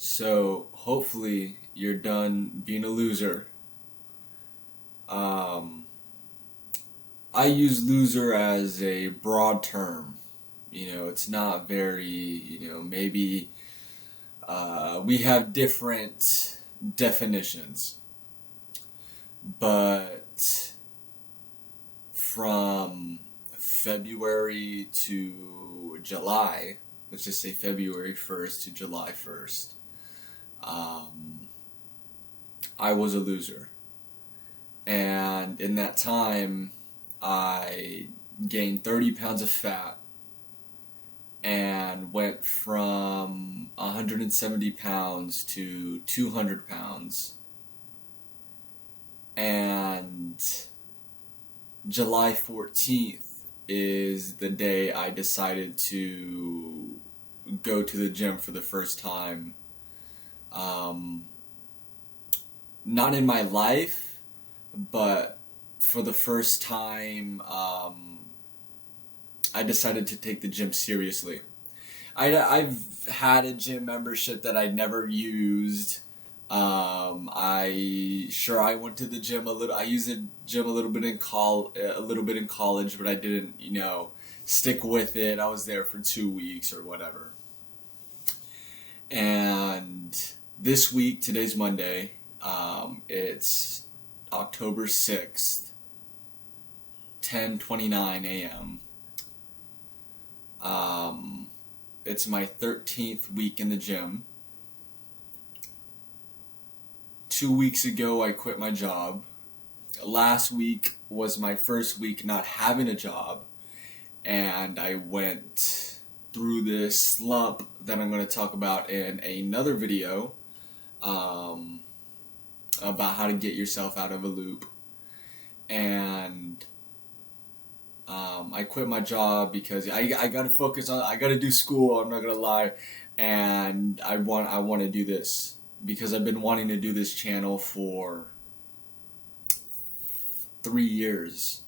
So hopefully you're done being a loser. Um, I use loser as a broad term. It's not very, maybe we have different definitions. But from February to July, let's just say February 1st to July 1st, um, I was a loser. And in that time, I gained 30 pounds of fat and went from 170 pounds to 200 pounds. And July 14th is the day I decided to go to the gym for the first time. Um, Not in my life, but for the first time, I decided to take the gym seriously. I've had a gym membership that I'd never used. I went to the gym a little. I used the gym a little bit a little bit in college, but I didn't, stick with it. I was there for 2 weeks or whatever. And this week, today's Monday. It's October 6th, 10:29 a.m. It's my 13th week in the gym. 2 weeks ago, I quit my job. Last week was my first week not having a job, and I went through this slump that I'm going to talk about in another video um, about how to get yourself out of a loop. And I quit my job because I got to focus on, I got to do school, I'm not going to lie, and I want to do this because I've been wanting to do this channel for 3 years.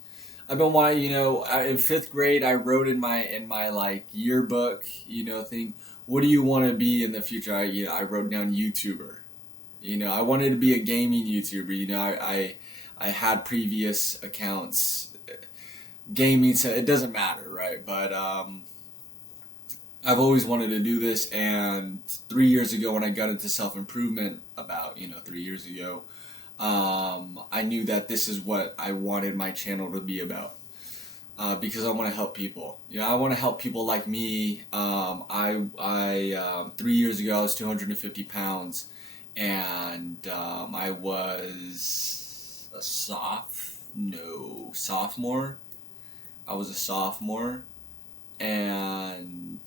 I've been wanting, in fifth grade, I wrote in my like yearbook, thing. What do you want to be in the future? I wrote down YouTuber. I wanted to be a gaming YouTuber. I had previous accounts, gaming. So it doesn't matter, right? But I've always wanted to do this, and 3 years ago when I got into self improvement, about 3 years ago, I knew that this is what I wanted my channel to be about. Because I want to help people. I want to help people like me. 3 years ago I was 250 pounds, and I was a sophomore. I was a sophomore, and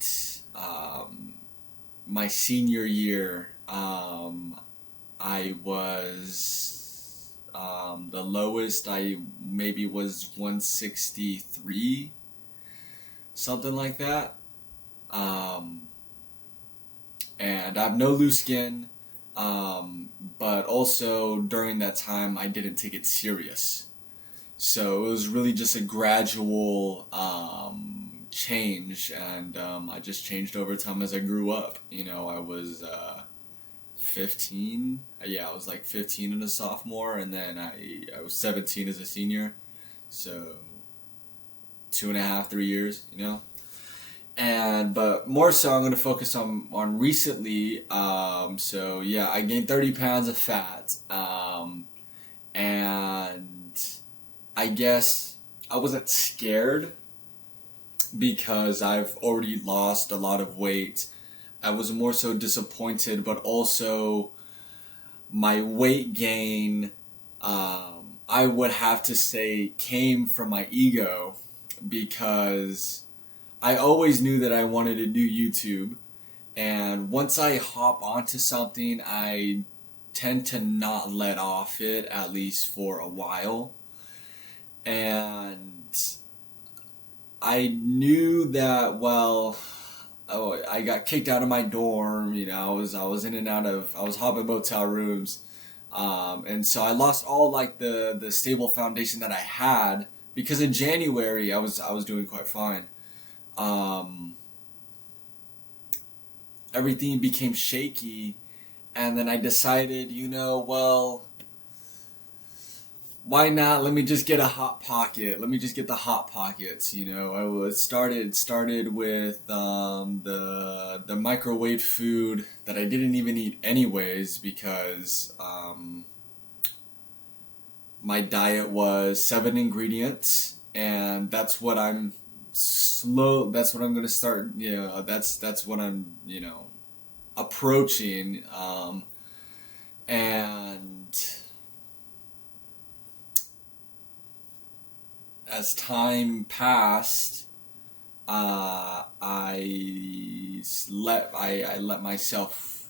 my senior year, I was the lowest. I maybe was 163, something like that. Um, and I have no loose skin. But also during that time, I didn't take it serious. So it was really just a gradual change, and I just changed over time as I grew up. I was 15. Yeah, I was like 15 as a sophomore, and then I was 17 as a senior. So 2.5, 3 years. But more so, I'm going to focus on recently. So yeah, I gained 30 pounds of fat, and I guess I wasn't scared because I've already lost a lot of weight. I was more so disappointed, but also my weight gain, I would have to say, came from my ego, because I always knew that I wanted to do YouTube. And once I hop onto something, I tend to not let off it, at least for a while. And I knew that, well, I got kicked out of my dorm. I was in and out of, I was hopping motel rooms, and so I lost all like the stable foundation that I had, because in January I was doing quite fine. Um, Everything became shaky, And then I decided, well, why not? Let me just get a hot pocket. Let me just get the hot pockets. I was started with the microwave food that I didn't even eat anyways because my diet was 7 ingredients, and that's what I'm slow. That's what I'm gonna start. That's what I'm approaching, and as time passed, I let myself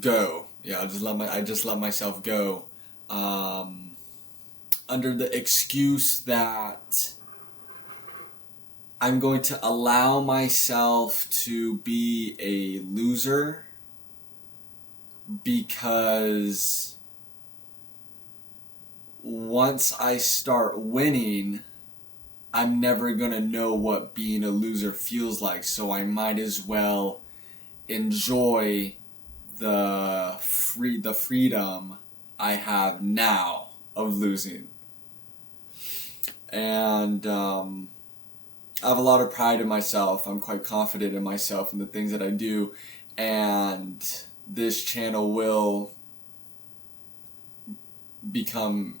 go. Yeah, I just let myself go, under the excuse that I'm going to allow myself to be a loser because once I start winning, I'm never gonna know what being a loser feels like, so I might as well enjoy the freedom I have now of losing. And I have a lot of pride in myself. I'm quite confident in myself and the things that I do, and this channel will become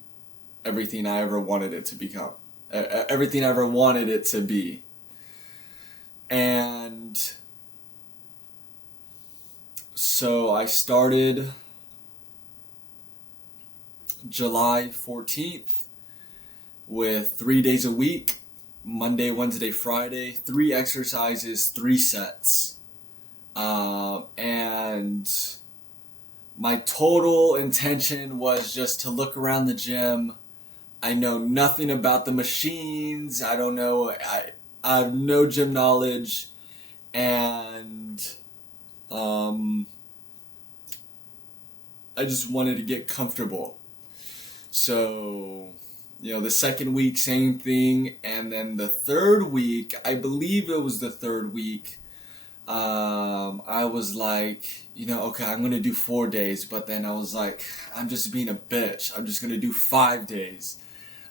everything I ever wanted it to become, everything I ever wanted it to be. And so I started July 14th with 3 days a week, Monday, Wednesday, Friday, 3 exercises, 3 sets. And my total intention was just to look around the gym. I know nothing about the machines. I don't know. I have no gym knowledge. And I just wanted to get comfortable. So, the second week, same thing. And then the third week, I believe it was the third week, I was like, okay, I'm going to do 4 days. But then I was like, I'm just being a bitch. I'm just going to do 5 days.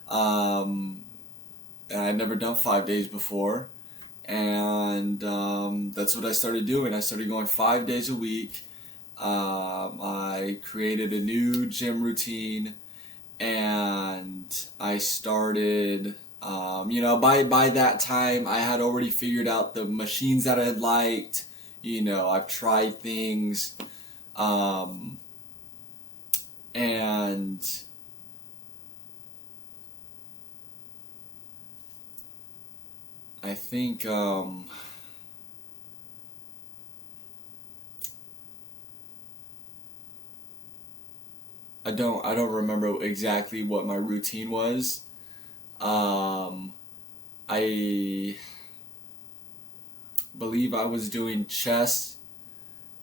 And I'd never done 5 days before. And that's what I started doing. I started going 5 days a week. I created a new gym routine, and I started, by that time I had already figured out the machines that I had liked. I've tried things, and I think, I don't remember exactly what my routine was. I believe I was doing chest,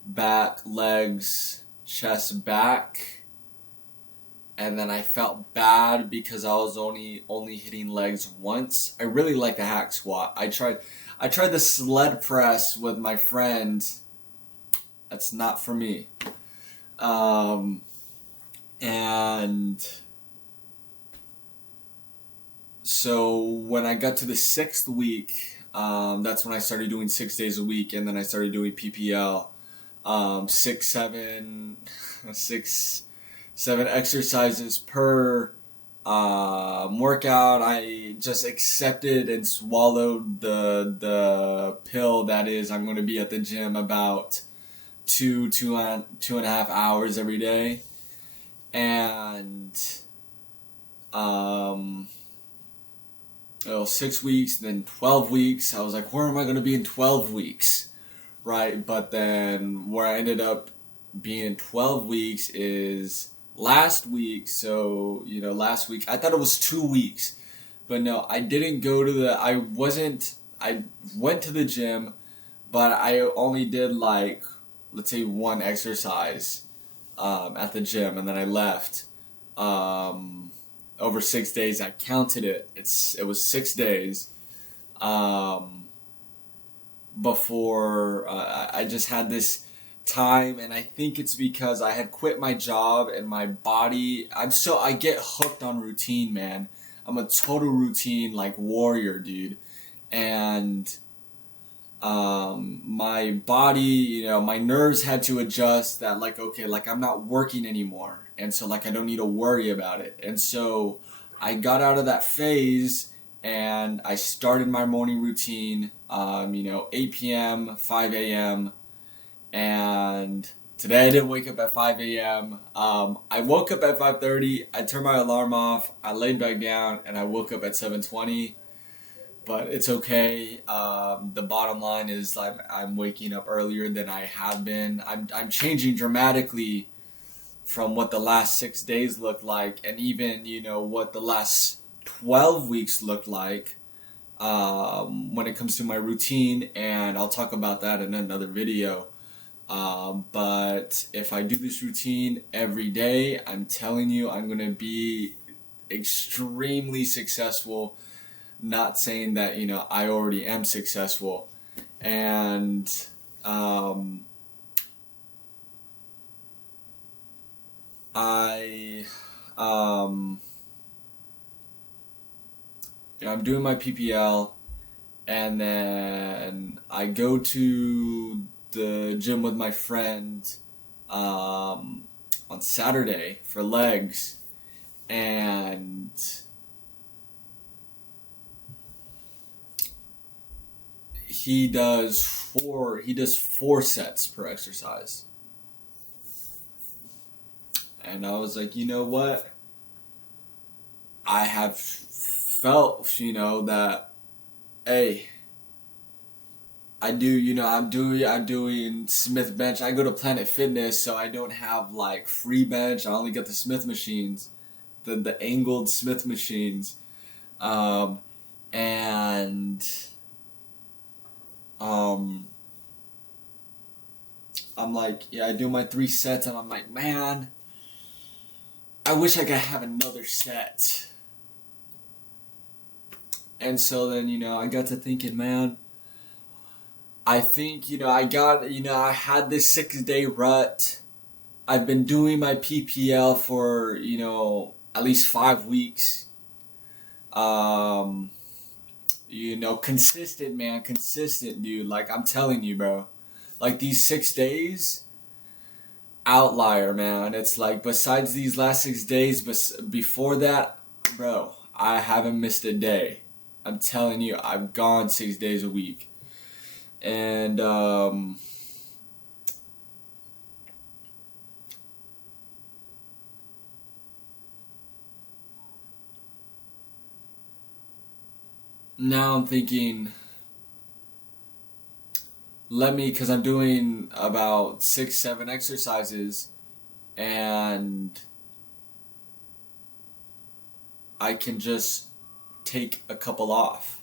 back, legs, chest, back, and then I felt bad because I was only hitting legs once. I really like the hack squat. I tried the sled press with my friend. That's not for me. And so when I got to the 6th week, that's when I started doing 6 days a week, and then I started doing PPL, 7 exercises per workout. I just accepted and swallowed the pill that is I'm going to be at the gym about two and a half hours every day. And 6 weeks, then 12 weeks. I was like, where am I going to be in 12 weeks? Right? But then where I ended up being in 12 weeks is last week. So, last week, I thought it was 2 weeks. But no, I didn't go to I went to the gym, but I only did let's say 1 exercise at the gym, and then I left. Over 6 days, I counted it. It was 6 days before I just had this time, and I think it's because I had quit my job and my body. I get hooked on routine, man. I'm a total routine like warrior, dude, and my body, my nerves had to adjust that, like, okay, like I'm not working anymore, and so like I don't need to worry about it, and so I got out of that phase and I started my morning routine, 8 p.m., 5 a.m., and today I didn't wake up at 5 a.m. I woke up at 5:30. I turned my alarm off. I laid back down, and I woke up at 7:20. But it's okay. The bottom line is I'm waking up earlier than I have been. I'm changing dramatically from what the last 6 days looked like, and even what the last 12 weeks looked like, when it comes to my routine. And I'll talk about that in another video. But if I do this routine every day, I'm telling you, I'm going to be extremely successful. Not saying that, I already am successful. And, I'm doing my PPL, and then I go to the gym with my friend on Saturday for legs, and he does four sets per exercise. And I was like, you know what? I have felt, that, hey, I'm doing Smith bench. I go to Planet Fitness, so I don't have like free bench. I only get the Smith machines, the angled Smith machines, and I'm like, yeah, I do my 3 sets, and I'm like, man, I wish I could have another set. And so then, I got to thinking, man, I think, I had this 6-day rut. I've been doing my PPL for, at least 5 weeks. Consistent, man, consistent, dude. Like, I'm telling you, bro. Like, these 6 days, outlier, man. It's like, besides these last 6 days, before that, bro, I haven't missed a day. I'm telling you, I've gone 6 days a week. And, now I'm thinking, because I'm doing about 6-7 exercises, and I can just take a couple off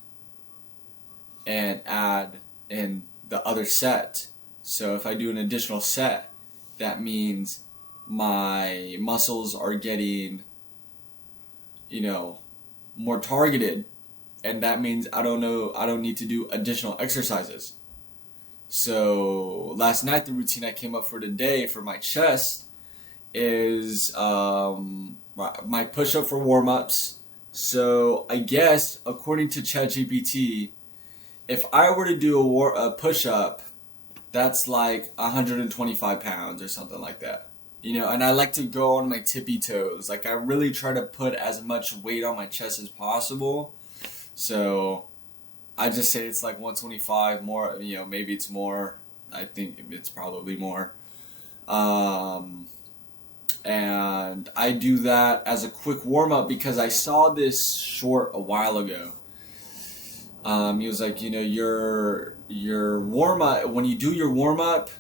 and add in the other set. So if I do an additional set, that means my muscles are getting, more targeted, and that means I don't need to do additional exercises. So last night, the routine I came up for today for my chest is my push-up for warm-ups. So I guess, according to ChatGPT, if I were to do a push-up, that's like 125 pounds or something like that. And I like to go on my tippy toes. Like, I really try to put as much weight on my chest as possible. So I just say it's like 125 more, maybe it's more. I think it's probably more. And I do that as a quick warm-up because I saw this short a while ago. He was like, your warm-up, when you do your warm-up,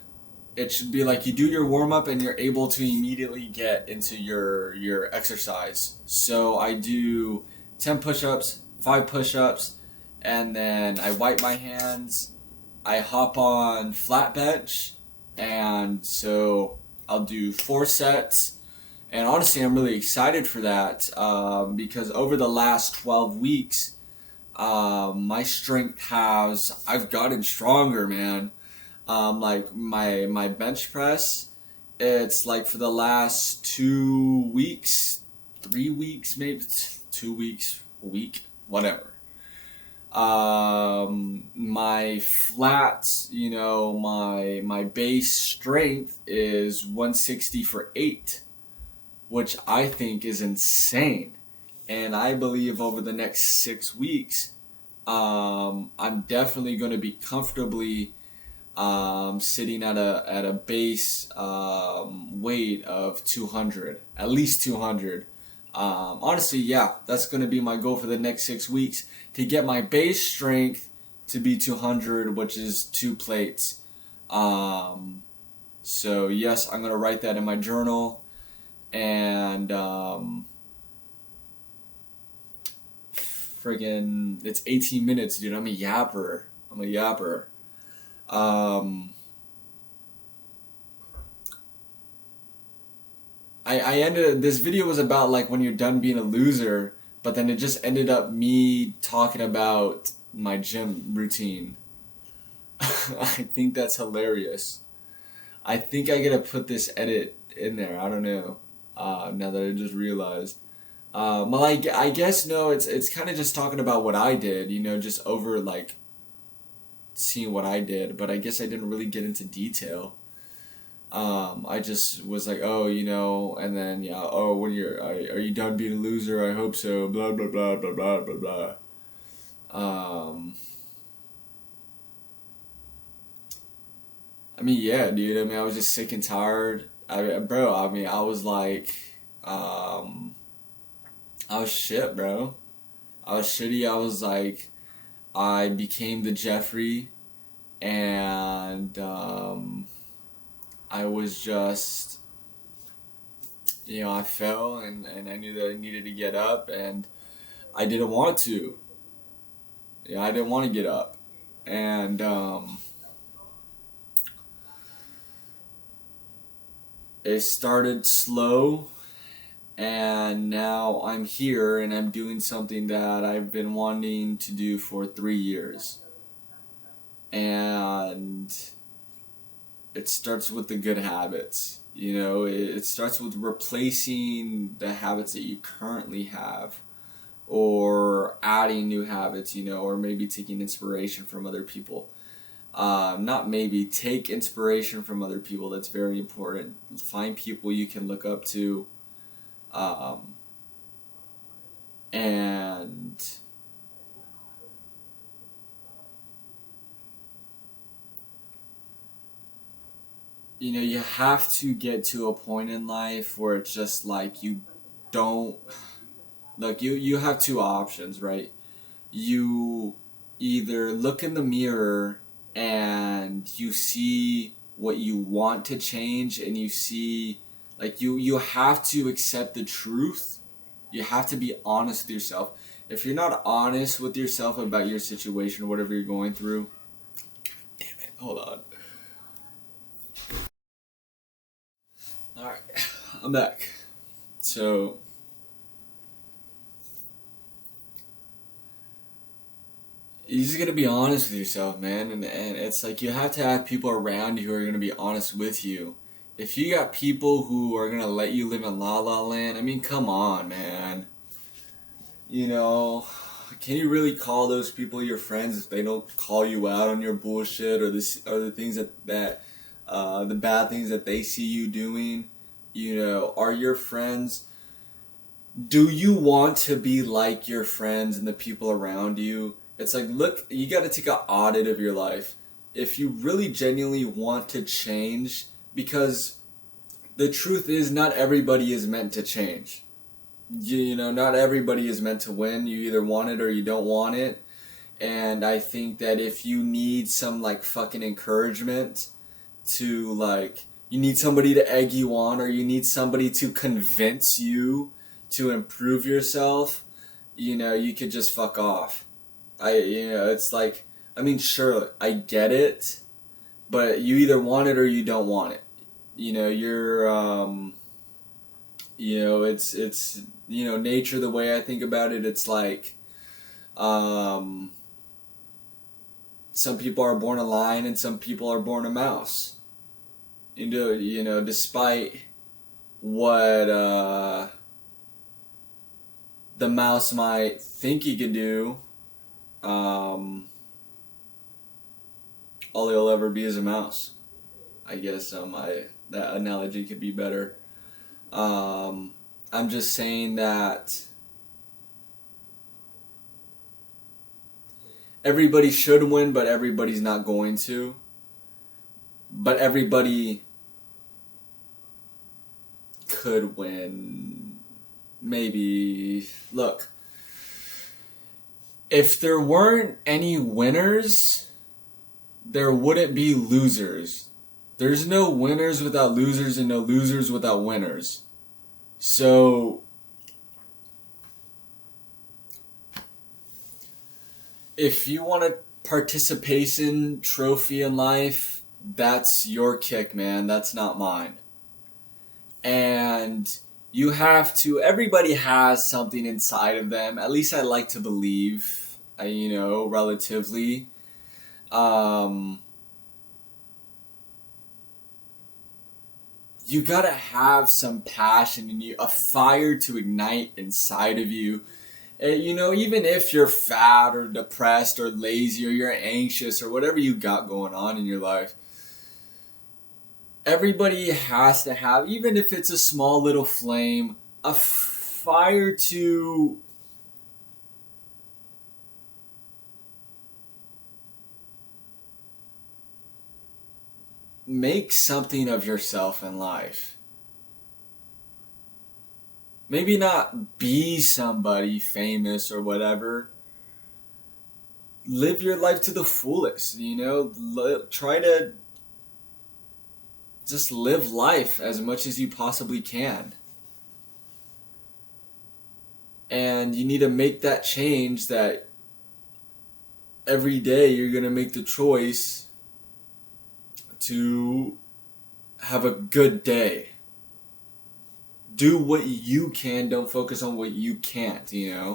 it should be like you do your warm-up and you're able to immediately get into your exercise. So I do 10 push-ups, 5 push-ups, and then I wipe my hands. I hop on flat bench, and so I'll do 4 sets. And honestly, I'm really excited for that, because over the last 12 weeks, my strength I've gotten stronger, man. Like my bench press, it's like for the last 2 weeks, 3 weeks, maybe 2 weeks, a week, whatever. My flat, my base strength is 160 for 8, which I think is insane. And I believe over the next 6 weeks, I'm definitely going to be comfortably sitting at a base weight of 200, at least 200. Honestly, yeah, that's going to be my goal for the next 6 weeks, to get my base strength to be 200, which is 2 plates. So yes, I'm going to write that in my journal. And friggin', it's 18 minutes, dude. I'm a yapper. Um, I ended, this video was about like when you're done being a loser, but then it just ended up me talking about my gym routine. I think that's hilarious. I think I gotta put this edit in there. I don't know. Now that I just realized. Well, I guess no. It's kind of just talking about what I did. Just over like seeing what I did. But I guess I didn't really get into detail. I just was like, oh, and then yeah, oh, when are you done being a loser? I hope so. Blah blah blah blah blah blah blah. Um, I mean, yeah, dude. I mean, I was just sick and tired. Bro. I mean, I was like, um, I was shit, bro. I was shitty. I was like, I became the Jeffrey, and I was just, I fell, and I knew that I needed to get up, and I didn't want to. Yeah, I didn't want to get up, and it started slow, and now I'm here, and I'm doing something that I've been wanting to do for 3 years, and it starts with the good habits. It starts with replacing the habits that you currently have, or adding new habits, or maybe taking inspiration from other people. Not maybe, take inspiration from other people. That's very important. Find people you can look up to, um, and you have to get to a point in life where it's just like you don't look. You have two options, right? You either look in the mirror and you see what you want to change, and you see, like, you have to accept the truth. You have to be honest with yourself. If you're not honest with yourself about your situation, whatever you're going through, damn it, hold on. All right, I'm back. So you just gotta be honest with yourself, man. And it's like you have to have people around you who are gonna be honest with you. If you got people who are gonna let you live in la la land, I mean, come on, man. You know, can you really call those people your friends if they don't call you out on your bullshit, or this or the things the bad things that they see you doing? Are your friends? Do you want to be like your friends and the people around you? It's like, look, you got to take an audit of your life. If you really genuinely want to change, because the truth is, not everybody is meant to change. Not everybody is meant to win. You either want it or you don't want it. And I think that if you need some, like, fucking encouragement to, like, you need somebody to egg you on, or you need somebody to convince you to improve yourself, you could just fuck off. It's like, I mean, sure, I get it, but you either want it or you don't want it. You're, it's nature. The way I think about it, it's like, um, Some people are born a lion and some people are born a mouse. Despite what the mouse might think he can do, all he'll ever be is a mouse. I guess that analogy could be better. I'm just saying that everybody should win, but everybody's not going to. But everybody could win. Maybe. Look, if there weren't any winners, there wouldn't be losers. There's no winners without losers and no losers without winners. So, if you want a participation trophy in life, that's your kick, man. That's not mine. And you have to, everybody has something inside of them. At least I like to believe, relatively. You gotta have some passion in you, a fire to ignite inside of you. Even if you're fat or depressed or lazy or you're anxious or whatever you got going on in your life, everybody has to have, even if it's a small little flame, a fire to make something of yourself in life. Maybe not be somebody famous or whatever. Live your life to the fullest, try to just live life as much as you possibly can. And you need to make that change that every day you're going to make the choice to have a good day. Do what you can, don't focus on what you can't, You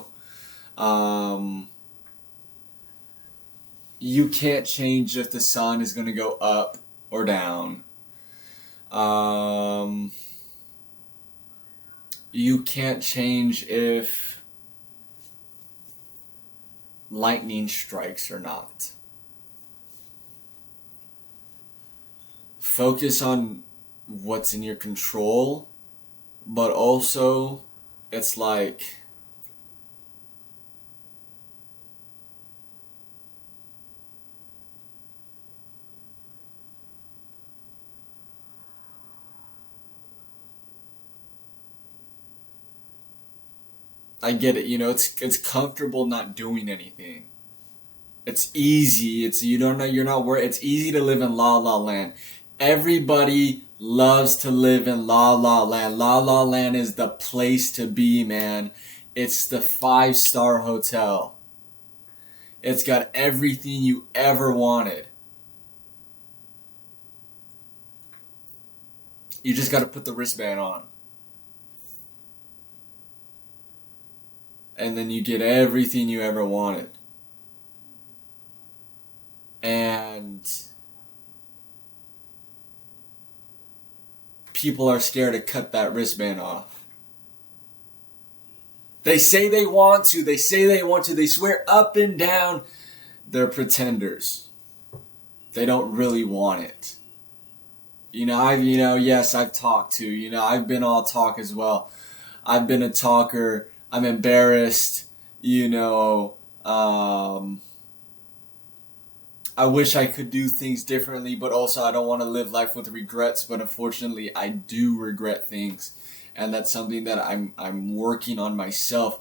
can't change if the sun is going to go up or down. You can't change if lightning strikes or not. Focus on what's in your control, but also it's like I get it, it's comfortable not doing anything. It's easy. You're not worried. It's easy to live in La La Land. Everybody loves to live in La La Land. La La Land is the place to be, man. It's the 5-star hotel. It's got everything you ever wanted. You just got to put the wristband on. And then you get everything you ever wanted. And people are scared to cut that wristband off. They say they want to. They swear up and down they're pretenders. They don't really want it. Yes, I've talked to. I've been all talk as well. I've been a talker. I'm embarrassed. I wish I could do things differently, but also I don't want to live life with regrets. But unfortunately, I do regret things, and that's something that I'm working on myself,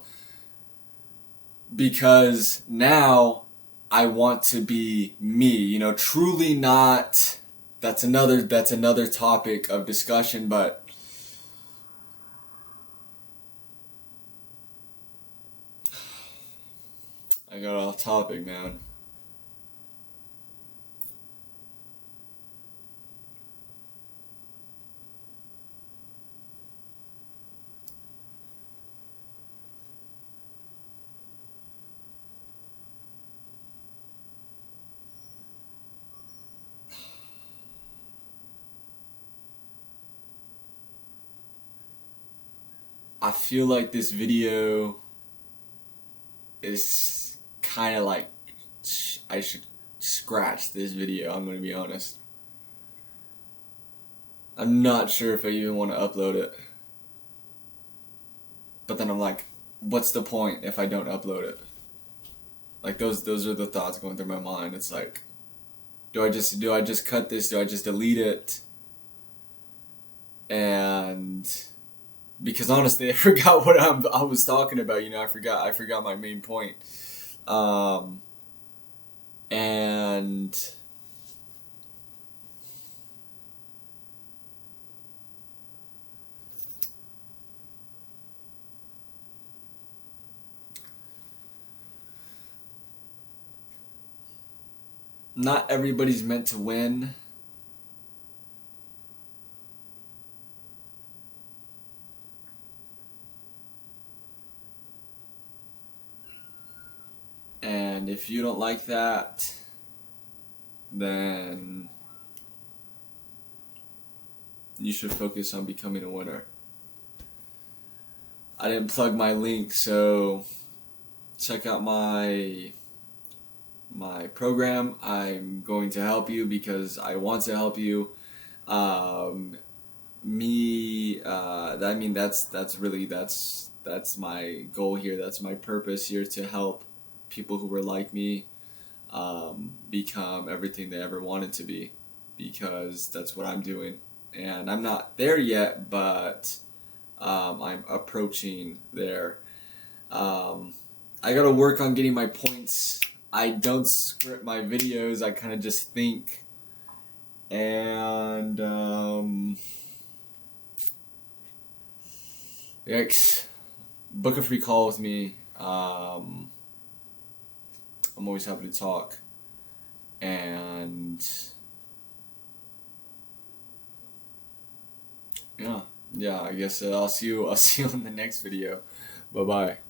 because now I want to be me. Truly not. That's another topic of discussion, but I got off topic, man. I feel like this video is kind of like I should scratch this video. I'm going to be honest. I'm not sure if I even want to upload it. But then I'm like, what's the point if I don't upload it? Like those are the thoughts going through my mind. It's like, do I just cut this? Do I just delete it? And because honestly, I forgot what I was talking about. I forgot my main point. And not everybody's meant to win. And if you don't like that, then you should focus on becoming a winner. I didn't plug my link, so check out my program. I'm going to help you because I want to help you. That's my goal here. That's my purpose here, to help people who were like me become everything they ever wanted to be, because that's what I'm doing. And I'm not there yet, but I'm approaching there. I gotta work on getting my points. I don't script my videos. I kind of just think. And yikes. Book a free call with me. I'm always happy to talk. And yeah, I guess I'll see you on the next video. Bye bye.